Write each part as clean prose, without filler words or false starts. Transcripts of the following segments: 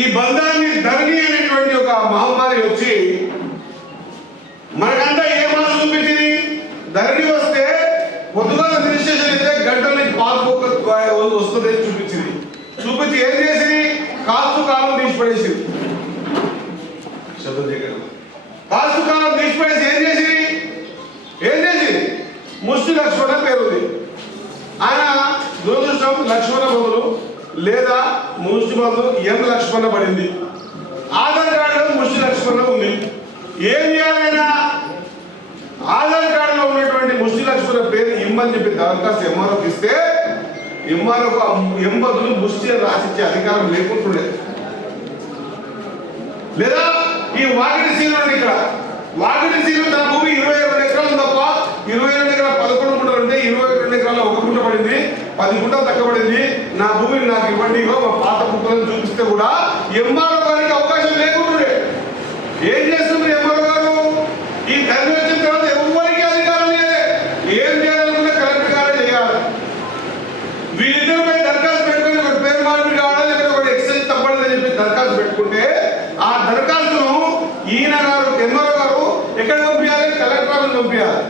ఈ బంధాన్ని ధరణి అనేటువంటి ఒక మహమ్మారి వచ్చి మనకంతా ఏమన్నా చూపించింది. ధరణి వస్తే పొద్దుగా రిజిస్ట్రేషన్ అయితే గంటల నుంచి పాస్బుక్ వస్తుంది చూపించింది. చూపించి ఏం చేసింది, కాస్తు కాలం తీసిపడేసింది. కాస్తు కాలం తీసిపడేసి ఏం చేసింది ముష్టి లక్ష్మణ పేరు ఉంది. ఆయన దురదృష్టం లక్ష్మణ బదులు లేదా ముష్టి బదులు ఎం లక్ష్మణ పడింది. ఆధార్ కార్డులో ముష్టి లక్ష్మణ ఉంది. ఏం చేయాలైనా ఆధార్ కార్డులో ఉన్నటువంటి ముష్టి లక్ష్మణ పేరు ఇమ్మని చెప్పి దరఖాస్తు ఎంఆర్ఓకి ఇస్తే ఎంఆర్ఓ ఎం బదులు ముష్టి రాసిచ్చే అధికారం లేకుంటుండే. లేదా ఈ వాకిటి సీలు ఇక్కడ వాకిటి సీలు తన భూమి 22 ఎకరాలు తప్ప 22 ఎకరాలు 11 గుంటలు ఉంటే 22 ఎకరాల్లో 1 గుంట పడింది, 10 గుంటలు తగ్గబడింది, నా భూమిని నాకు ఇవ్వండి మా పాత బుక్కులను చూపిస్తే కూడా ఎంఆర్ఓ గారికి అవకాశం లేకుంటుండే. ఏం చేస్తుంది ఎంఆర్ఓ గారు? ఈ ధరణి వచ్చిన తర్వాత ఎవరికి అధికారం లేదే. ఏం చేయాలనుకుంటే కలెక్టర్ గారే చేయాలి. వీళ్ళిద్దరిపై దరఖాస్తు పెట్టుకుని ఒక పేరు మార్పిడి కావాలా లేకపోతే ఒక ఎక్స్చేంజ్ తప్పదని చెప్పి దరఖాస్తు పెట్టుకుంటే ఆ దరఖాస్తును ఈయన గారు ఎంఆర్ఓ గారు ఎక్కడ పంపించాలి? కలెక్టర్ ఆఫీస్ పంపించాలి.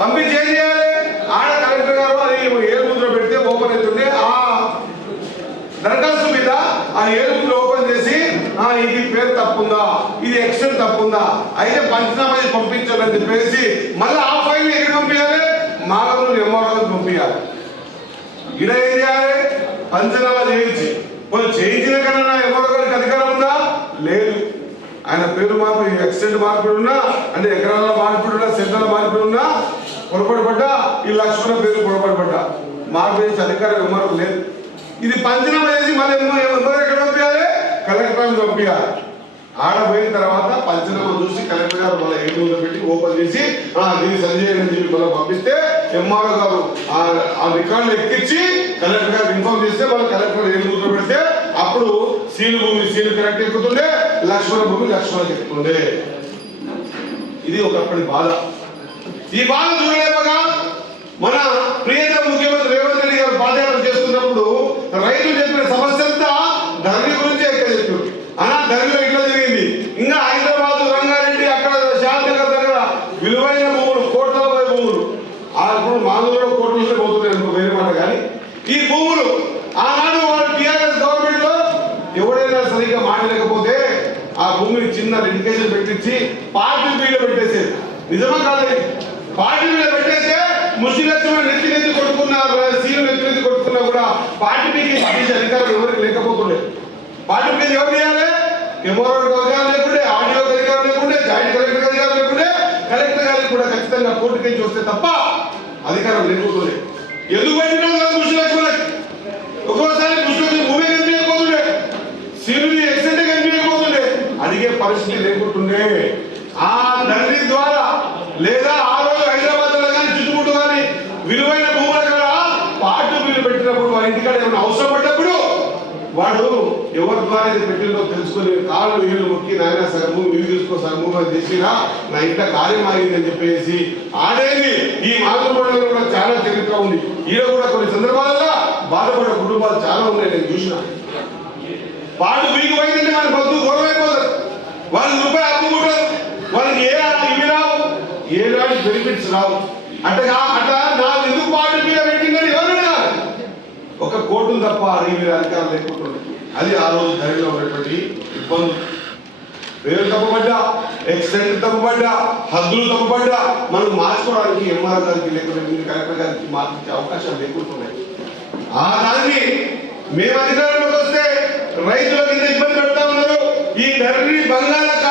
పంపించి ఏం చేయాలి? ఆడ కలెక్టర్ గారు అది ఏలుముద్ర పెడితే ఓపెన్ అవుతుంటే ఆ దరఖాస్తు మీద ఆ ఏలుముద్ర ఓపెన్ చేసి ఇది పేరు తప్పుందా, ఇది ఎక్స్టెంట్ తప్పుందా, అయితే పంచనామా పంపించాలని చెప్పేసి మళ్ళీ ఆ ఫైల్ ఎక్కడ పంపించాలి? మాగనూరు ఎంఆర్ఓకి పంపించాలి. ఇక్కడ ఏం చేయాలి? పంచనామా చేయించి చేయించిన కన్నా ఎంఆర్ఓ గారికి అధికారం ఉందా? లేదు. ఆయన పేరు మార్పు ఎక్స్టెంట్ మార్పిడి ఉన్నా అంటే ఎకరాల మార్పిడి ఉన్నా సెంట్రల్ మార్పిడి ఉన్నా పొరపాటు పడ్డా ఈ లక్ష్మణ పేరు పొరపాటు పడ్డా మార్పు చేసే అధికారం ఎంఆర్ఓ లేదు. ఇది పంచనామా చేసి మళ్ళీ ఎంఆర్ఓ ఎక్కడ పంపించాలి? కలెక్టర్ పంపించాలి. ఆడ పోయిన తర్వాత పంచనామా చూసి కలెక్టర్ గారు మళ్ళీ ఏడు పెట్టి ఓపెన్ చేసి దీన్ని సరిచేయని చెప్పి మళ్ళీ పంపిస్తే ఎంఆర్ఓ గారు ఆ రికార్డులు ఎక్కించి కలెక్టర్ గారు ఇన్ఫార్మ్ చేస్తే మళ్ళీ కలెక్టర్ ఏడు పెడితే అప్పుడు సీలు భూమి సీలు కరెక్ట్ ఎక్కుతుండే, లక్ష్మణ భూమి లక్ష్మణకి ఎక్కుతుండే. ఇది ఒకప్పటి బాధ. ఈ బాధ చూడలేమగా మన ప్రియతమ ముఖ్యమంత్రి రేవంత్ రెడ్డి గారు పాదయాత్ర చేస్తున్నప్పుడు రైతులు చెప్పిన సమస్య అంతా ధరణి గురించి ఎక్కడ చెప్పారు. ధరణిలో ఇట్లా జరిగింది. ఇంకా హైదరాబాద్ రంగారెడ్డి అక్కడ శాంతినగర్ దగ్గర విలువైన భూములు కోట్లపై భూములు ఇప్పుడు మామూలుగా కోట్లతో పోతున్నాయి వేరే మాట. కానీ ఈ భూములు ఆనాడు వాళ్ళు టీఆర్ఎస్ గవర్నమెంట్ లో ఎవడైనా సరిగ్గా మాట్లాడలేకపోతే ఆ భూమిని చిన్న లిటిగేషన్ పెట్టించి పార్టీ మీద పెట్టేసేది. నిజమా కాదు? పార్టీ మీద పెట్టేస్తే ముస్లిం నెత్తి కొట్టుకున్నా సీలు నెత్తి కొట్టుకున్నా కూడా పార్టీ మీద చేసే అధికారం ఎవరికి లేకపోతుండే. పార్టీ మీద ఎవరు చేయాలి? ఎంఆర్ఓ అధికారం లేకుండే, ఆర్డీఓ అధికారం లేకుండే, జాయింట్ కలెక్టర్ అధికారం లేకుండే, కలెక్టర్ గారికి కూడా ఖచ్చితంగా కోర్టు నుంచి వస్తే తప్ప అధికారం లేకపోతుండే. ఎందుకు పెట్టినా ముస్లింలకు ఒక్కోసారి ముస్లింలకు భూమి కనిపించకపోతుండే, సీలుని ఎక్సెంట్ కనిపించకపోతుండే, అడిగే పరిస్థితి లేకుంటుండే. ఆ ధరణి ద్వారా లేదా ఆ రోజు హైదరాబాద్ లో కానీ చుట్టుముట్టు కానీ విలువైన భూముల కూడా పార్టీ బిల్లు పెట్టినప్పుడు వారి ఇంటికాడ ఏమైనా అవసరం పడ్డప్పుడు వాడు ఎవరి ద్వారా ఇది పెట్టిందో తెలుసుకుని కాళ్ళు నీళ్లు మొక్కి నాయన సగము నీళ్ళు తీసుకో సగము తీసినా నా ఇంట్లో కార్యం ఆగింది అని చెప్పేసి ఆడేది. ఈ మాతృమండలంలో కూడా చాలా చరిత్ర ఉంది. ఈడ కూడా కొన్ని సందర్భాలలో బాధపడే కుటుంబాలు చాలా ఉన్నాయి. నేను చూసిన పాటు వీకి పోయిందంటే మన బంధువు గొడవ అయిపోతారు. వాళ్ళకి రూపాయి అప్పుకుంటారు. వాళ్ళకి ఏ ఇవి రావు, ఏలాంటి బెనిఫిట్స్ రావు. అట్లా నా ఎందుకు పాటు మీద పెట్టిందని ఎవరు ఒక కోర్టును తప్ప అడిగి అధికారం లేకుంటుంది. అది ఆ రోజు ధరణిలో ఉన్నటువంటి ఇబ్బందులు. పేరు తప్పబడ్డా, ఎక్స్టెంట్ తప్పబడ్డా, హద్దులు తప్పబడ్డా మనం మార్చుకోవడానికి ఎంఆర్ గారికి లేకపోతే కలెక్టర్ గారికి మార్చే అవకాశాలు లేకుంటున్నాయి. ఆ దాన్ని మేము అధికారంలోకి వస్తే రైతులకు ఇంత ఇబ్బంది పెడతా ఉన్నారు. ఈ ధరణి బంగాళాఖాతం